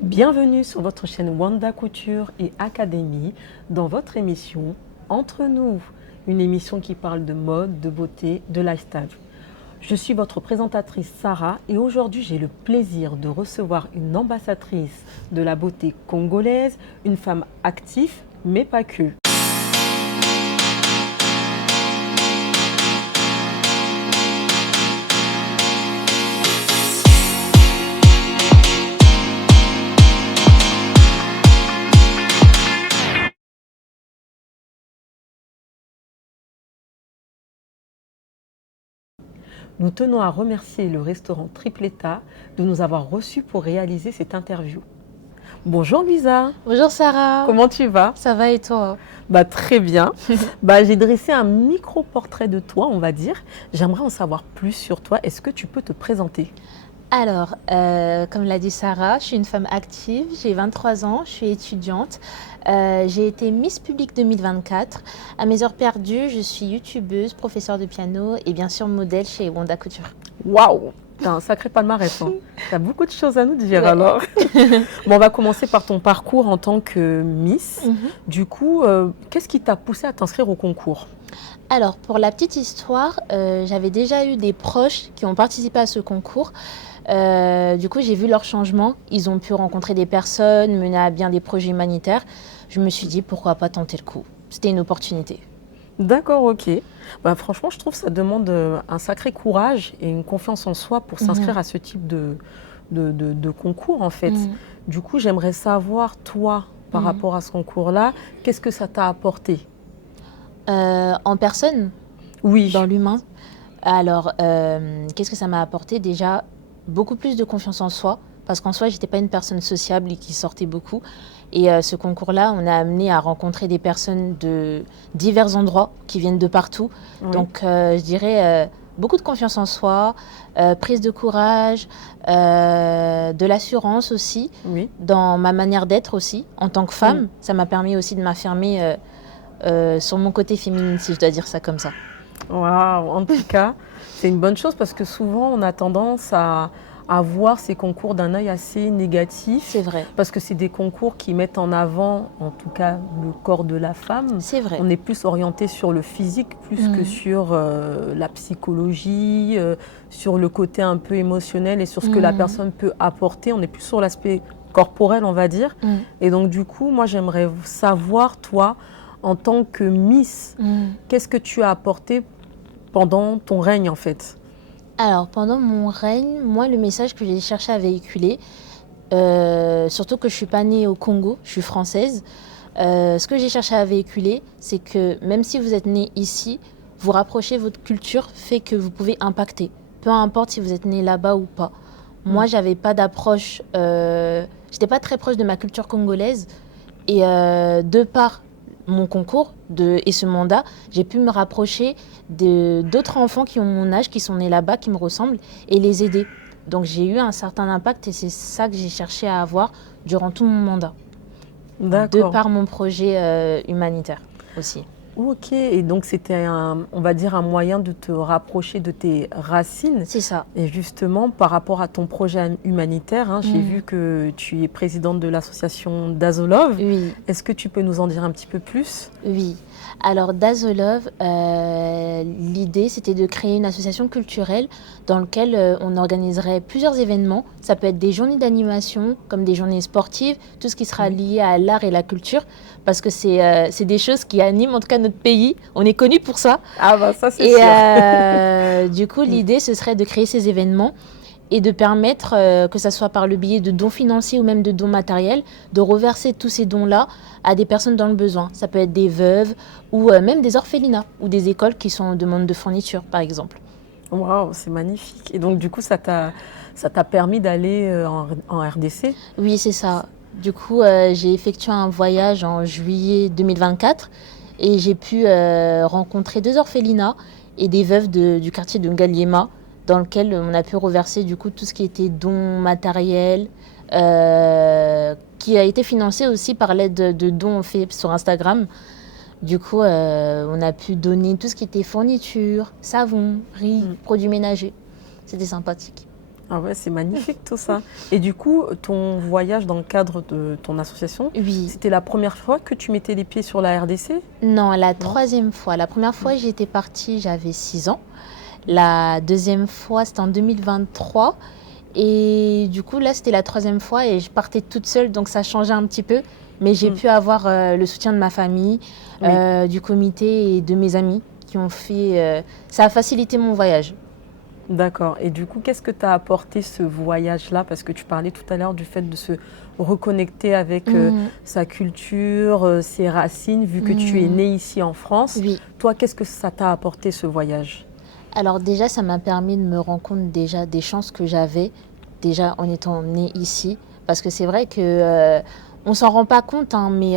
Bienvenue sur votre chaîne Wanda Couture et Académie dans votre émission Entre nous, une émission qui parle de mode, de beauté, de lifestyle. Je suis votre présentatrice Sarah et aujourd'hui j'ai le plaisir de recevoir une ambassadrice de la beauté congolaise, une femme active mais pas que. Nous tenons à remercier le restaurant Tripleta de nous avoir reçus pour réaliser cette interview. Bonjour Luisa. Bonjour Sarah. Comment tu vas? Ça va et toi? Très bien. J'ai dressé un micro-portrait de toi, on va dire. J'aimerais en savoir plus sur toi. Est-ce que tu peux te présenter? Alors, comme l'a dit Sarah, je suis une femme active, j'ai 23 ans, je suis étudiante. J'ai été Miss Public 2024. À mes heures perdues, je suis youtubeuse, professeure de piano et bien sûr modèle chez Wanda Couture. Waouh! T'as un sacré palmarès. Hein. T'as beaucoup de choses à nous dire Ouais. alors. On va commencer par ton parcours en tant que Miss. Du coup, qu'est-ce qui t'a poussé à t'inscrire au concours? Alors, pour la petite histoire, j'avais déjà eu des proches qui ont participé à ce concours. Du coup, j'ai vu leur changement. Ils ont pu rencontrer des personnes, mener à bien des projets humanitaires. Je me suis dit, pourquoi pas tenter le coup? C'était une opportunité. D'accord, ok. Franchement, je trouve que ça demande un sacré courage et une confiance en soi pour s'inscrire à ce type de concours, en fait. Du coup, j'aimerais savoir, toi, par rapport à ce concours-là, qu'est-ce que ça t'a apporté? En personne, Oui. dans l'humain. Alors, qu'est-ce que ça m'a apporté? Déjà, beaucoup plus de confiance en soi, parce qu'en soi, j'étais pas une personne sociable et qui sortait beaucoup. Et ce concours-là, on a amené à rencontrer des personnes de divers endroits qui viennent de partout. Oui. Donc, je dirais beaucoup de confiance en soi, prise de courage, de l'assurance aussi, Oui. dans ma manière d'être aussi, en tant que femme. Ça m'a permis aussi de m'affirmer sur mon côté féminine, si je dois dire ça comme ça. Waouh, en tout cas, c'est une bonne chose parce que souvent, on a tendance à voir ces concours d'un œil assez négatif. C'est vrai. Parce que c'est des concours qui mettent en avant, en tout cas, le corps de la femme. C'est vrai. On est plus orienté sur le physique plus que sur la psychologie, sur le côté un peu émotionnel et sur ce que la personne peut apporter. On est plus sur l'aspect corporel, on va dire. Et donc, du coup, moi, j'aimerais savoir, toi, en tant que Miss, qu'est-ce que tu as apporté pendant ton règne, en fait? Alors, pendant mon règne, moi, le message que j'ai cherché à véhiculer, surtout que je ne suis pas née au Congo, je suis française, ce que j'ai cherché à véhiculer, c'est que même si vous êtes né ici, vous rapprocher votre culture fait que vous pouvez impacter. Peu importe si vous êtes né là-bas ou pas. Moi, j'avais pas d'approche, j'étais pas très proche de ma culture congolaise. Et de par mon concours et ce mandat, j'ai pu me rapprocher d'autres enfants qui ont mon âge, qui sont nés là-bas, qui me ressemblent, et les aider. Donc j'ai eu un certain impact et c'est ça que j'ai cherché à avoir durant tout mon mandat. D'accord. De par mon projet humanitaire aussi. Ok, et donc c'était on va dire un moyen de te rapprocher de tes racines. C'est ça. Et justement, par rapport à ton projet humanitaire, j'ai vu que tu es présidente de l'association Dazolove. Oui. Est-ce que tu peux nous en dire un petit peu plus? Oui. Alors Dazolove, l'idée c'était de créer une association culturelle dans laquelle on organiserait plusieurs événements. Ça peut être des journées d'animation, comme des journées sportives, tout ce qui sera lié à l'art et la culture, parce que c'est des choses qui animent en tout cas notre pays. On est connu pour ça. Ah ça c'est sûr. Du coup, l'idée ce serait de créer ces événements et de permettre, que ce soit par le biais de dons financiers ou même de dons matériels, de reverser tous ces dons-là à des personnes dans le besoin. Ça peut être des veuves ou même des orphelinats ou des écoles qui sont en demande de fourniture, par exemple. Waouh, c'est magnifique. Et donc, du coup, ça t'a permis d'aller en RDC? Oui, c'est ça. Du coup, j'ai effectué un voyage en juillet 2024 et j'ai pu rencontrer 2 orphelinats et des veuves du quartier de Ngaliema, dans lequel on a pu reverser du coup tout ce qui était dons matériels, qui a été financé aussi par l'aide de dons faits sur Instagram. Du coup, on a pu donner tout ce qui était fourniture, savon, riz, produits ménagers. C'était sympathique. Ah ouais, c'est magnifique tout ça. Et du coup, ton voyage dans le cadre de ton association, Oui. c'était la première fois que tu mettais les pieds sur la RDC? Non, la Non? troisième fois. La première fois, j'étais partie, j'avais 6 ans. La deuxième fois, c'était en 2023. Et du coup, là, c'était la troisième fois et je partais toute seule, donc ça changeait un petit peu. Mais j'ai Mm. pu avoir le soutien de ma famille, Oui. du comité et de mes amis qui ont fait... ça a facilité mon voyage. D'accord. Et du coup, qu'est-ce que t'as apporté ce voyage-là? Parce que tu parlais tout à l'heure du fait de se reconnecter avec sa culture, ses racines, vu que tu es née ici en France. Oui. Toi, qu'est-ce que ça t'a apporté ce voyage? Alors déjà, ça m'a permis de me rendre compte déjà des chances que j'avais déjà en étant née ici. Parce que c'est vrai que on s'en rend pas compte, hein, mais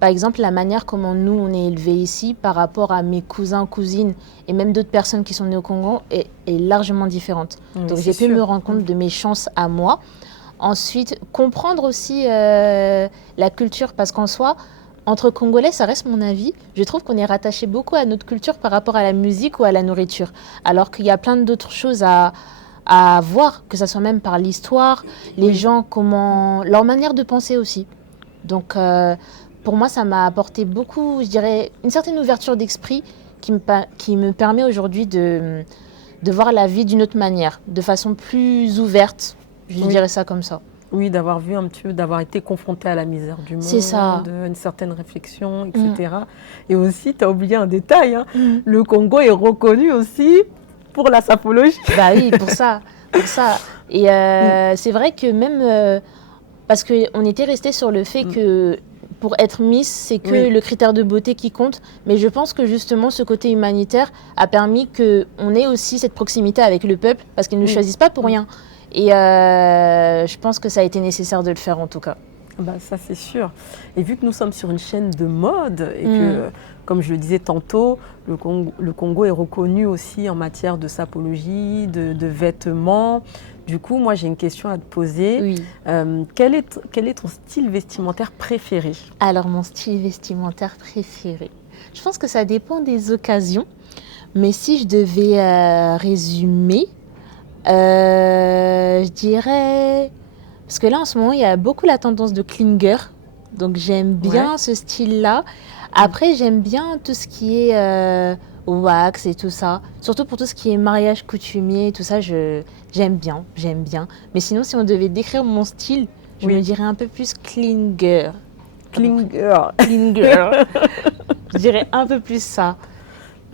par exemple, la manière comment nous, on est élevés ici par rapport à mes cousins, cousines et même d'autres personnes qui sont nées au Congo est largement différente. Oui, Donc c'est j'ai pu sûr. me rendre compte de mes chances à moi. Ensuite, comprendre aussi la culture, parce qu'en soi, entre Congolais, ça reste mon avis, je trouve qu'on est rattaché beaucoup à notre culture par rapport à la musique ou à la nourriture. Alors qu'il y a plein d'autres choses à voir, que ce soit même par l'histoire, les Oui. gens, comment, leur manière de penser aussi. Donc, pour moi, ça m'a apporté beaucoup, je dirais, une certaine ouverture d'esprit qui me permet aujourd'hui de voir la vie d'une autre manière, de façon plus ouverte, je Oui. dirais ça comme ça. Oui, d'avoir vu un petit peu, d'avoir été confronté à la misère du C'est ça. monde, une certaine réflexion, etc. Et aussi, tu as oublié un détail, hein, Mm. le Congo est reconnu aussi pour la sapologie. Bah oui, pour ça, pour ça. Et c'est vrai que même parce qu'on était resté sur le fait que pour être Miss, c'est que Oui. le critère de beauté qui compte. Mais je pense que justement, ce côté humanitaire a permis qu'on ait aussi cette proximité avec le peuple, parce qu'ils ne nous Oui. choisissent pas pour rien. Et je pense que ça a été nécessaire de le faire en tout cas. Bah, ça, c'est sûr. Et vu que nous sommes sur une chaîne de mode et que, comme je le disais tantôt, le Congo est reconnu aussi en matière de sapologie, de vêtements. Du coup, moi, j'ai une question à te poser. Oui. Quel est ton style vestimentaire préféré? Alors, mon style vestimentaire préféré, je pense que ça dépend des occasions. Mais si je devais résumer, je dirais... Parce que là, en ce moment, il y a beaucoup la tendance de clinger. Donc, j'aime bien ce style-là. Après, j'aime bien tout ce qui est wax et tout ça. Surtout pour tout ce qui est mariage coutumier et tout ça, j'aime bien, j'aime bien. Mais sinon, si on devait décrire mon style, je me dirais un peu plus clinger. Clinger. Clinger. Je dirais un peu plus ça.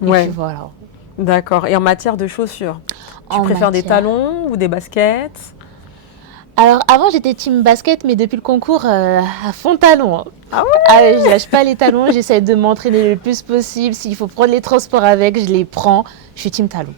Et Ouais. puis voilà. D'accord. Et en matière de chaussures, tu préfères des talons ou des baskets? Alors avant j'étais team basket, mais depuis le concours à fond talon. Hein. Ah ouais? Je lâche pas les talons, j'essaie de m'entraîner le plus possible. S'il faut prendre les transports avec, je les prends. Je suis team talon.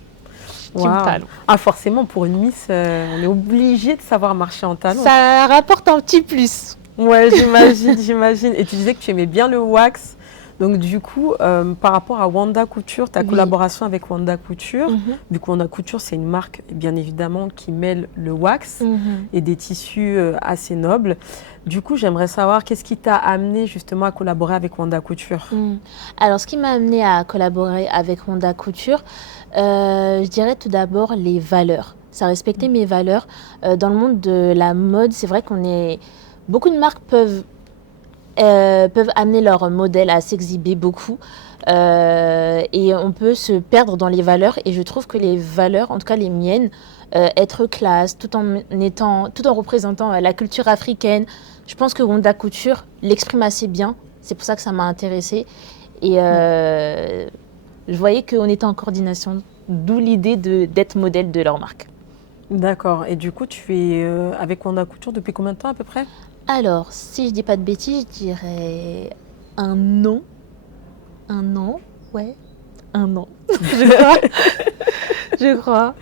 Team Wow. talon. Ah forcément, pour une Miss, on est obligé de savoir marcher en talons. Ça rapporte un petit plus. Ouais, j'imagine, j'imagine. Et tu disais que tu aimais bien le wax. Donc du coup, par rapport à Wanda Couture, ta collaboration avec Wanda Couture, vu que Wanda Couture, c'est une marque, bien évidemment, qui mêle le wax et des tissus assez nobles. Du coup, j'aimerais savoir qu'est-ce qui t'a amené justement à collaborer avec Wanda Couture? Alors, ce qui m'a amené à collaborer avec Wanda Couture, je dirais tout d'abord les valeurs. Ça respectait mes valeurs. Dans le monde de la mode, c'est vrai qu'on est... Beaucoup de marques peuvent amener leur modèle à s'exhiber beaucoup et on peut se perdre dans les valeurs. Et je trouve que les valeurs, en tout cas les miennes, être classe tout en représentant la culture africaine, je pense que Wanda Couture l'exprime assez bien. C'est pour ça que ça m'a intéressée. Et je voyais qu'on était en coordination, d'où l'idée d'être modèle de leur marque. D'accord. Et du coup, tu es avec Wanda Couture depuis combien de temps à peu près? Alors, si je dis pas de bêtises, je dirais un an. Un an, ouais. Un an, je crois. Je crois.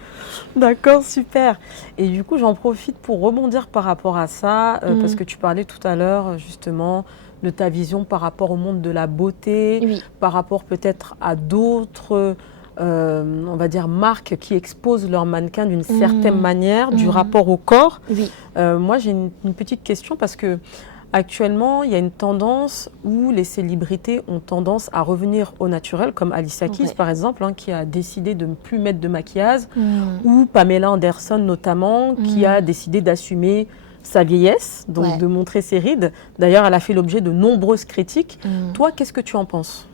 D'accord, super. Et du coup, j'en profite pour rebondir par rapport à ça, parce que tu parlais tout à l'heure, justement, de ta vision par rapport au monde de la beauté, par rapport peut-être à d'autres... on va dire marques qui exposent leurs mannequins d'une certaine manière, du rapport au corps. Moi, j'ai une petite question parce que actuellement, il y a une tendance où les célébrités ont tendance à revenir au naturel, comme Alicia Keys, Ouais. par exemple, hein, qui a décidé de ne plus mettre de maquillage, ou Pamela Anderson, notamment, qui a décidé d'assumer sa vieillesse, donc Ouais. de montrer ses rides. D'ailleurs, elle a fait l'objet de nombreuses critiques. Mm. Toi, qu'est-ce que tu en penses?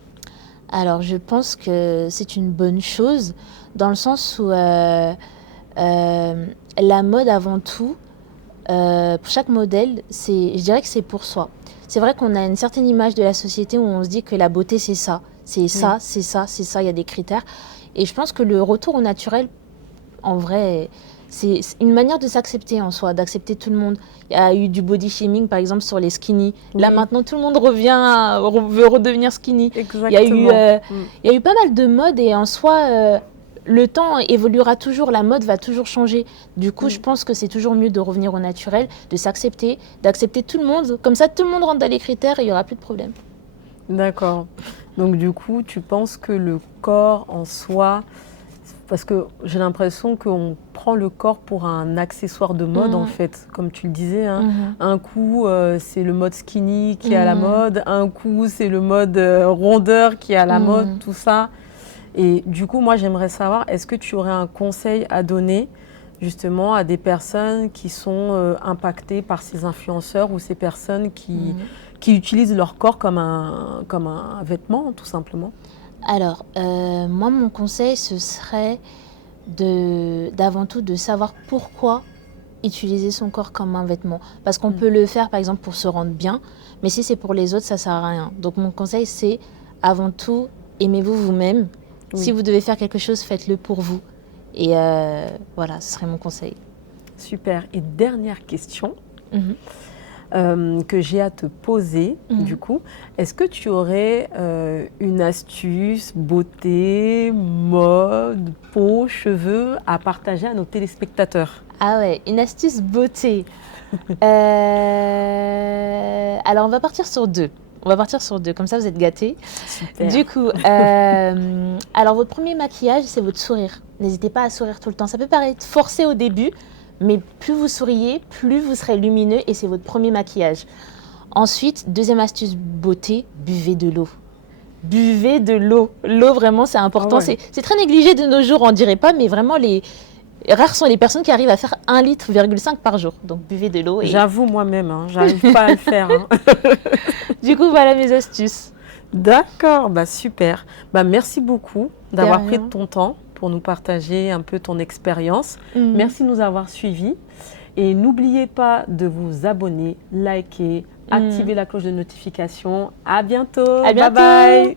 Alors, je pense que c'est une bonne chose dans le sens où la mode avant tout, pour chaque modèle, je dirais que c'est pour soi. C'est vrai qu'on a une certaine image de la société où on se dit que la beauté, c'est ça. C'est ça, c'est ça, c'est ça, il y a des critères. Et je pense que le retour au naturel, en vrai, c'est une manière de s'accepter en soi, d'accepter tout le monde. Il y a eu du body shaming, par exemple, sur les skinny. Là, Oui. maintenant, tout le monde veut redevenir skinny. Exactement. Il y a eu pas mal de modes et en soi, le temps évoluera toujours, la mode va toujours changer. Du coup, je pense que c'est toujours mieux de revenir au naturel, de s'accepter, d'accepter tout le monde. Comme ça, tout le monde rentre dans les critères et il n'y aura plus de problème. D'accord. Donc du coup, tu penses que le corps en soi, parce que j'ai l'impression qu'on prend le corps pour un accessoire de mode en fait, comme tu le disais. Hein. Un coup, c'est le mode skinny qui est à la mode, un coup, c'est le mode rondeur qui est à la mode, tout ça. Et du coup, moi, j'aimerais savoir, est-ce que tu aurais un conseil à donner justement à des personnes qui sont impactées par ces influenceurs ou ces personnes qui utilisent leur corps comme un vêtement, tout simplement? Alors, moi, mon conseil, ce serait d'avant tout de savoir pourquoi utiliser son corps comme un vêtement. Parce qu'on peut le faire, par exemple, pour se rendre bien, mais si c'est pour les autres, ça sert à rien. Donc, mon conseil, c'est avant tout, aimez-vous vous-même. Oui. Si vous devez faire quelque chose, faites-le pour vous. Et voilà, ce serait mon conseil. Super. Et dernière question que j'ai à te poser, du coup. Est-ce que tu aurais une astuce, beauté, mode, peau, cheveux à partager à nos téléspectateurs? Ah ouais, une astuce beauté. Alors, on va partir sur deux. Comme ça vous êtes gâtés. Super. Du coup, alors votre premier maquillage, c'est votre sourire. N'hésitez pas à sourire tout le temps. Ça peut paraître forcé au début, mais plus vous souriez, plus vous serez lumineux et c'est votre premier maquillage. Ensuite, deuxième astuce beauté, buvez de l'eau. Buvez de l'eau. L'eau, vraiment, c'est important. Ah ouais. C'est très négligé de nos jours, on dirait pas, mais vraiment, rares sont les personnes qui arrivent à faire 1,5 litre par jour. Donc, buvez de l'eau. J'avoue moi-même, hein, j'arrive pas à le faire. Hein. Du coup, voilà mes astuces. D'accord, bah super. Bah merci beaucoup d'avoir De pris rien. ton temps pour nous partager un peu ton expérience. Merci de nous avoir suivis. Et n'oubliez pas de vous abonner, liker, activer la cloche de notification. À bientôt. À bientôt. Bye bye.